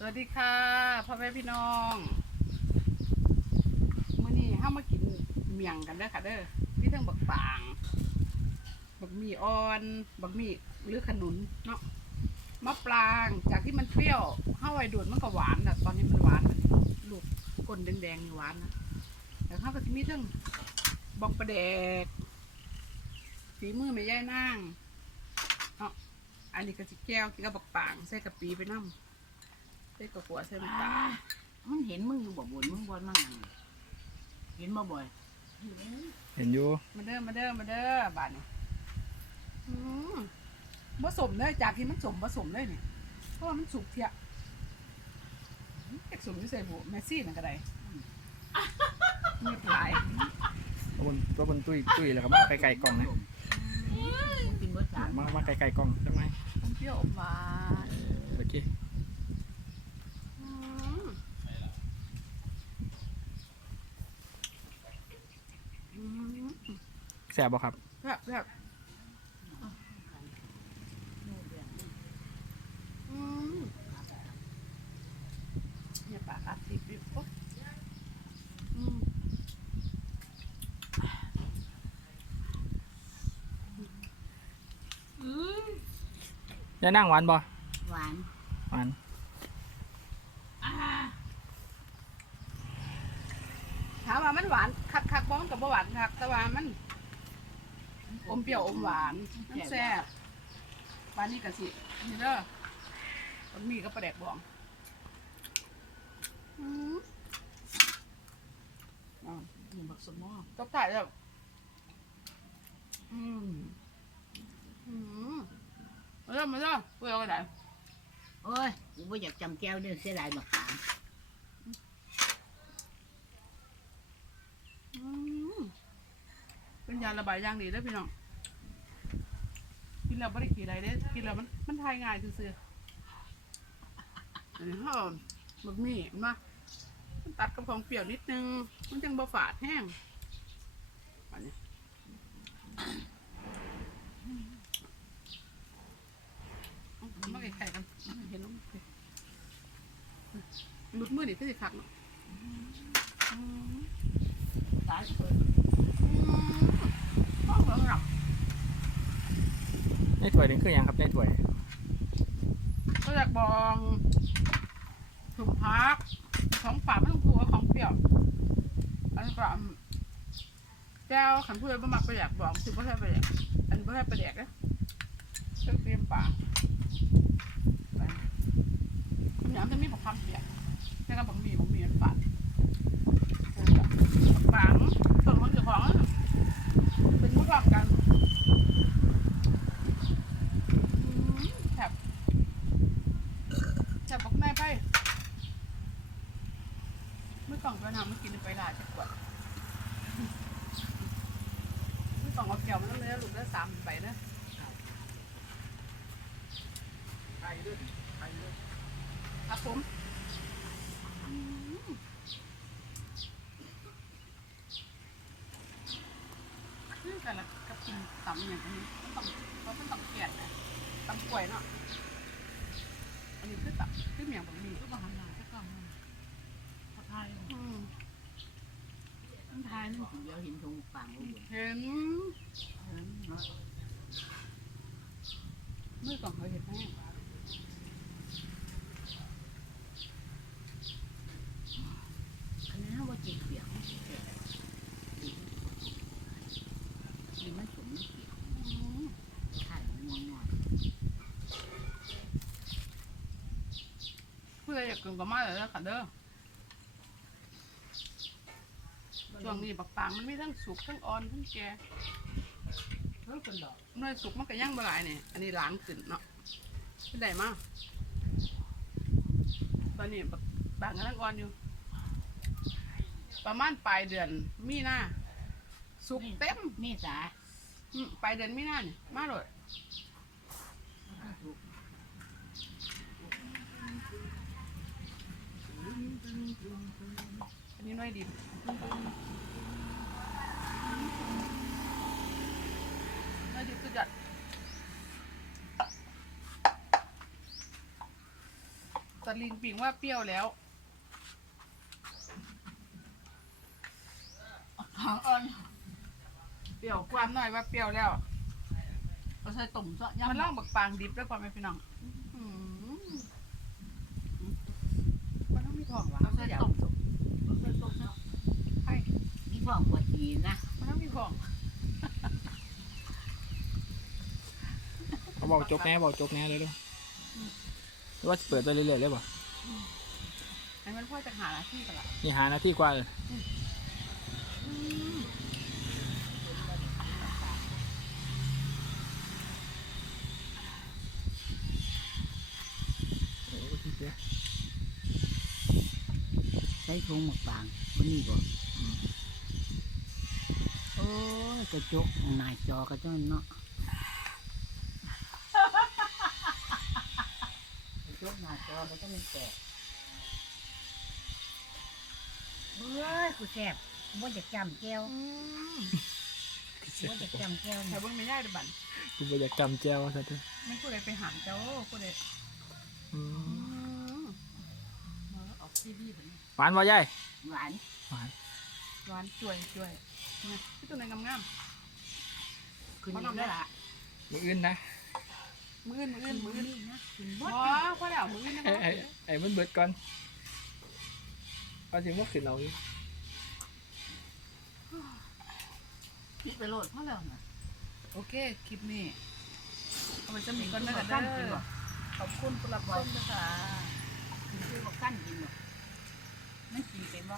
สวัสดีค่ะพ่อแม่พี่น้องมื้อนี้เฮามากินเมี่ยงกันเด้อค่ะ เด้อมีทั้งบักปางบักมี่อ่อนบักมี่หรือขนุนเนาะมะปรางจากที่มันเปรี้ยวเฮาไว้ดูดมันก็หวานน่ตอนนี้มันหวานลูกก้นแดงๆนี่หวานนะแล้วเฮาก็สิมีทั้งบอกประแดกฝีมือแม่ย่ายนางเนาะอันนี้ก็สิแก้วกินกับบักปางใส่กะปิไปน้ำ ใส่กระปัวใส่น้ำตาลมันเห็นมึงอยู่บ่บนมึงบนมั่งนั่งเห็นบ่บ่อยเห็นอยู่มาเด้อมาเด้อมาเด้อบาดนี้อืมผสมเลยจากที่มันสมผสมเลยเนี่ยเพราะว่ามันสุกเทียเอกสมที่ใส่บุแมสซี่นั่นก็ได้เงียบหลายตัวบนตัวบนตุ้ยตุ้ยแล้วก็มาไกลๆกล่องนะมึงกินบ่จานมามาไกลๆกล่องใช่ไหมมันเปรี้ยวอมหวานโอเค อืมอืม แสบบ่ครับแบบแบบอืมเนี่ยปากอัดติดอยู่โอ๊ยอืมยายนั่งหวานบ่หวานหวานถามว่ามันหวานคักคักๆบ้องกับหวานคักแต่ว่ามัน อมเปรี้ยวอมหวานมันแซ่บหวานนี่กะสินี่เด้อมันมีก็ประแดกบองอืมอ่ามึงบักสมอตบถ่ายแล้วอืมอืมมาเริ่มมาเริ่มเปลือกอะไรโอ้ยกูบ่อยากจำแก้วเด้อเสียดายบักขาม อืมเป็น ยาระบายอย่างดีเด้อพี่น้องกินแล้วไม่ได้กี่ไรเด้อกินแล้วมันมันทายง่ายซื่อๆอันนี้เขาเอาหมึกมี่เห็นปะมันตัดกับของเปรี้ยวนิดนึง มันจังบะฝาดแห้งอันนี้มาไข่กันเห็นน้องลุดมือนี่คือสิคักเนาะตายเปิด ห้องเหลืองหลับ ใน ถ้วยนี่คืออย่างครับในถ้วยก็อยากบองถุงพักของฝาไม่ต้องกลัวของเปรี้ยวอันนี้ก็อืมแก้วขันพูดว่ามักไปอยากบองคือไม่ใช่ไปอยากอันนี้ไม่ใช่ไปแดกนะเครื่องเตรียมปากไปคุณยามจะมีบอกคำเปียกแค่ก็บังมีบังมีมันฝาดฝังส่วนของเจ้าของน่ะเป็นผู้รับกัน อืมแถบแถบบอกแม่ไป เมื่อก่อนก็นำมากินไปหลายจะกว่าเมื่อก่อนเอาแก้วมันเลยลูกได้สามใบนะครับผมอืมคือกันละกับกินตำอย่างนี้มันต้องเขาเป็นต้องเกลียดนะตำกล้วยเนาะอันนี้คือตับคือเมียงบะหมี่ก็บ่หันหน้ ทั้งนึงพอทายอืมมันทายนึงเดี๋ยวเห็นทงปางบ่บ่เห็นเนาะมือก่อนเขาเห็นไหมอันนั้นว่ากิเปียกนี่มันสมมันเปียกอืมทานมันง่วงนอนผู้ใดอยากกินก็มาเลยนะค่ะเด้อ ช่วงนี้บักปางมันมีทั้งสุกทั้งอ่อนทั้งแก่เพิ่นเป็นดอกหน่วยสุกมันก็ย่างบหลายเนี่ยอันนี้ล้างขึ้นเนาะเป็นไดมากตอนนี้บักปางกำลังอ่อนอยู่ ประมาณปลายเดือนมีนาสุกเต็มเมษาอืมปลายเดือนมีนาเนี่ยมาเลย อันนี้น้อยดิบ น้อยดิบสุดยอดตตะลิงปิงว่าเปรี้ยวแล้วทางอ่อนเปรี้ยวความหน่อยว่าเปรี้ยวแล้วก็ใส่ตุ่มซะมันยำล่องบักปางดิบแล้วความไม่พี่น้องอืมมันต้องมีทองวะก็ใส่ตุ่มก็ใส่ตุ่มเนาะใช่นี่ฟองปวดจีนะมันต้องมีทอง เขา บอกจกแน่บอกจกแน่เลยด้วยหรือว่าจะเปิดไปเรื่อยๆเลยป่ะไอ้มันพ่อจะหาที่กันละนี่หาหน้าที่กว่าเลยโอ้โหที่เสียใส่ถุงหมกปางวันนี้บ่โอ้ยกระจกหน้าจอกระจกเนาะ กระจกหน้าจอมันต้องมีแตกเบ้ยกูแซ่บว่าจะจำแก้วว่าจะจำแก้วแต่เนี่ยเบิ่งไม่ได้เดอบันกูบอยากกำแจวซะด้วยมันกูเลยไปหามเจ้ากูเลยอืมมาออกทีวีแบบนี้หวานบ่ยายหวานหวานร้านจ่วยจ่วยเนี่ยพี่ตัวไหนงามขึ้นอีกแล้วล่ะมืออื่นนะๆ มืออื่นมืออื่นมืออื่นนี่นะขึ้นบอ๋ดอพ่อแล้วมืออื่นนะไอ้ไอ้ไอ้มันเบิดก่อนเอาจริงว่าขึ้นเอาอีกพี่ไปโหลดเพราะแล้วนะโอเค คลิปนี้เอามันจะมีก่อนนะกัคะนเด้กั้นกินอบ่ขอบคุณสำหรับคนนะคะคือบอกกั้นกินบ่มันกินเป็นบ่